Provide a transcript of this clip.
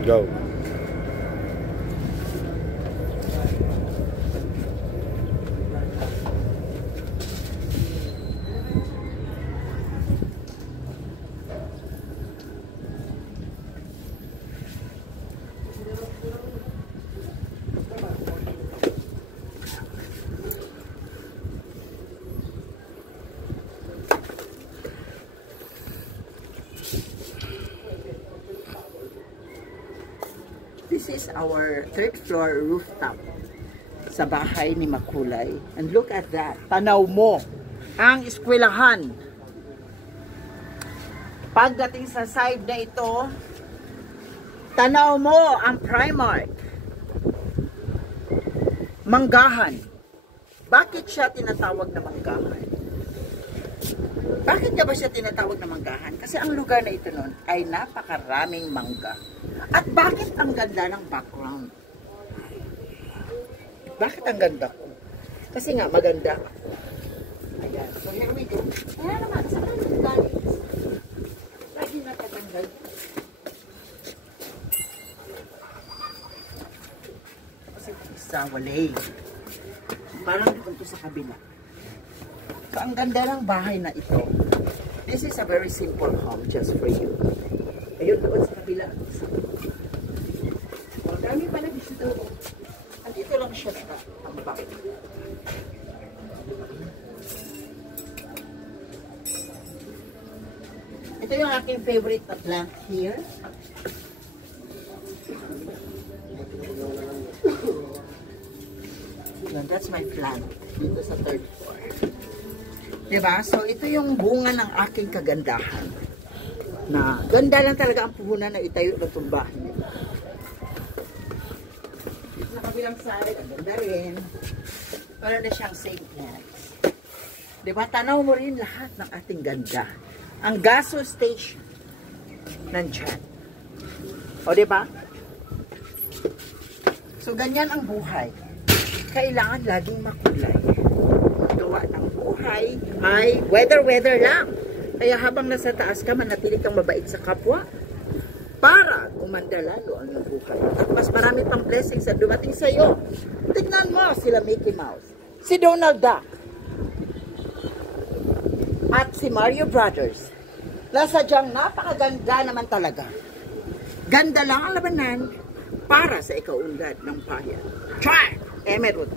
Go. This is our third floor rooftop sa bahay ni Makulay. And look at that. Tanaw mo ang eskwelahan. Pagdating sa side na ito, tanaw mo ang Primark. Manggahan. Bakit siya tinatawag na manggahan? Bakit niya ba siya tinatawag na manggahan? Kasi ang lugar na ito noon ay napakaraming mangga. At bakit ang ganda ng background? Bakit ang ganda ko? Kasi nga maganda ako. Ayan. So here we go. Kaya naman, saan ang galing? Lagi natatanggal. Kasi isa, walay. Parang dito sa kabila. So ang ganda ng bahay na ito. This is a very simple home just for you. Ayun doon sa kabila. Dami pa na dito. At ito lang siya sa tambak. Ito yung aking favorite na plant here. That's my plant dito sa third floor. Diba? So ito yung bunga ng aking kagandahan. Na ganda lang talaga ang puhunan na itayo ng tumbahan nila. Sa kabilang side, ang ganda rin. Para na siyang St. Mary's. Diba? Tanaw mo rin lahat ng ating ganda. Ang gaso station nandyan. O diba? So ganyan ang buhay. Kailangan laging makulay. Gawa ng buhay ay weather lang. Kaya habang nasa taas ka, manatili kang mabait sa kapwa para umanda lalo ang iyong buhay. At mas marami pang blessings na dumating sa iyo. Tignan mo sila Mickey Mouse, si Donald Duck, at si Mario Brothers. Sadyang napakaganda naman talaga. Ganda lang ang labanan para sa ikaunlad ng bayan. Try! Emerald.